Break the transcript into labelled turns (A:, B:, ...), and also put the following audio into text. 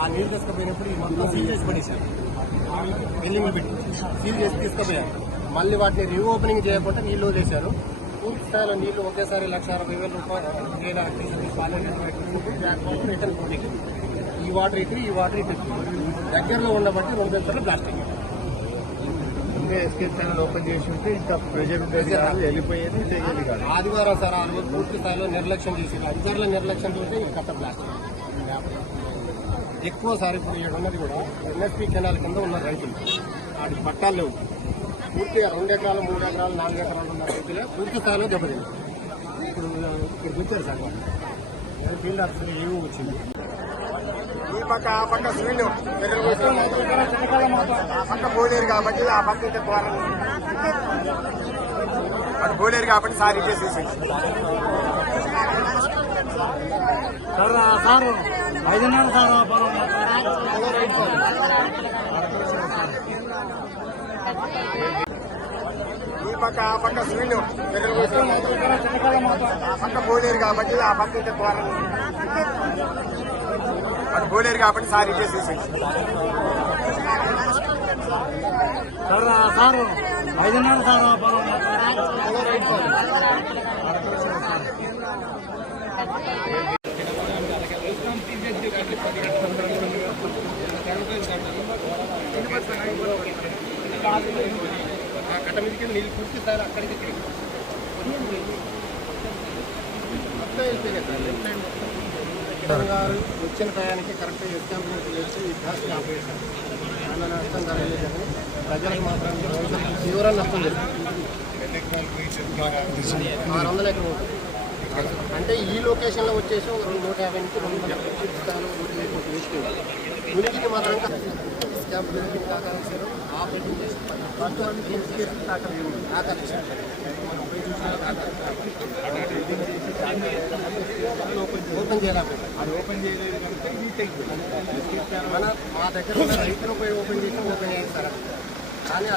A: ఆ నీళ్ళు తీసుకుపోయినప్పుడు ఈ మొత్తం సీల్ చేసి పడేశారు. బిల్డింగ్లు పెట్టి. సీల్ చేసి తీసుకుపోయారు. మళ్ళీ వాటిని రీఓపెనింగ్ చేయకుండా నీళ్ళు వదిలేశారు. పూర్తి స్థాయిలో నీళ్ళు ఒకేసారి లక్ష అరవై వేల రూపాయలు వేల రిటర్న్ పూర్తికి ఈ వాటర్ ఇటు ఈ వాటర్ ఇటు దగ్గరలో ఉండబట్టి రెండు గంటల ప్లాస్టిక్
B: ఇంకా ఎస్కేప్ ఛానల్ ఓపెన్ చేసి ఉంటే ఇంకా ప్రెజర్ వెళ్ళిపోయేది
A: ఆదివారం సార్ ఆ రోజు పూర్తి స్థాయిలో నిర్లక్ష్యం చేసి అధికారుల నిర్లక్ష్యం చేసి ఈ కట్ట ప్లాస్టిక్ ఎక్కువ సార్ ఇప్పుడు ఇక్కడ ఉన్నది కూడా ఎన్ఎస్పీ కెనాల్ కింద ఉన్న రైతులు. వాటికి పట్టాలు లేవు. పూర్తిగా రెండు ఎకరాలు మూడు ఎకరాలు నాలుగు ఎకరాలు ఉన్న రైతులే పూర్తి స్థాయిలో దెబ్బతింది ఇప్పుడు ఇక్కడ కూర్చారు సార్ వాళ్ళు. ఫీల్డ్ ఆఫీసర్ ఏవో వచ్చింది?
C: ఈ పక్క ఆ పక్క స్వీల్ ఆ పక్క పోలేరు కాబట్టి ఆ పక్క అటు పోలేరు కాబట్టి సార్ ఇచ్చేసేసి
A: సార్ ఐదున్నర సార్
C: ఈ పక్క ఆ పక్క శ్రీలు ఆ పక్క పోలేరు కాబట్టి ఆ పక్క ఇంకా ద్వారం అటు పోలేరు కాబట్టి సార్ ఇచ్చేసేసి
A: సార్. ఐదున్నర సార్ కట్ట మీదకి నీళ్ళు పూర్తి స్థాయిలో అక్కడికి ఇక్కడికి మొత్తం వెళ్ళిపోయినాయి సార్ లెఫ్ట్ సైడ్ మొత్తం. కలెక్టర్ గారు వచ్చిన టయానికి కరెక్ట్ ఎస్టాబ్లిష్ చేసి ఈ ఫ్యాక్టరీ ఆపరేషన్ చాలా నష్టం జరగలేదని ప్రజలకు మాత్రం తీవ్ర నష్టం జరిగింది ఆరు వందల ఎకరం ఉంటుంది అంటే ఈ లొకేషన్లో వచ్చేసి ఒక రెండు నూట యాభై నుంచి రెండు వందల వేస్ట్ ఉనికిని మాత్రం చేసి ఫస్ట్ వన్ ఓపెన్
B: అది చేయలేదు కనుక
A: మన మా దగ్గర ఉన్న రైతులు పోయి ఓపెన్ చేసి ఓపెన్ చేస్తారు? కానీ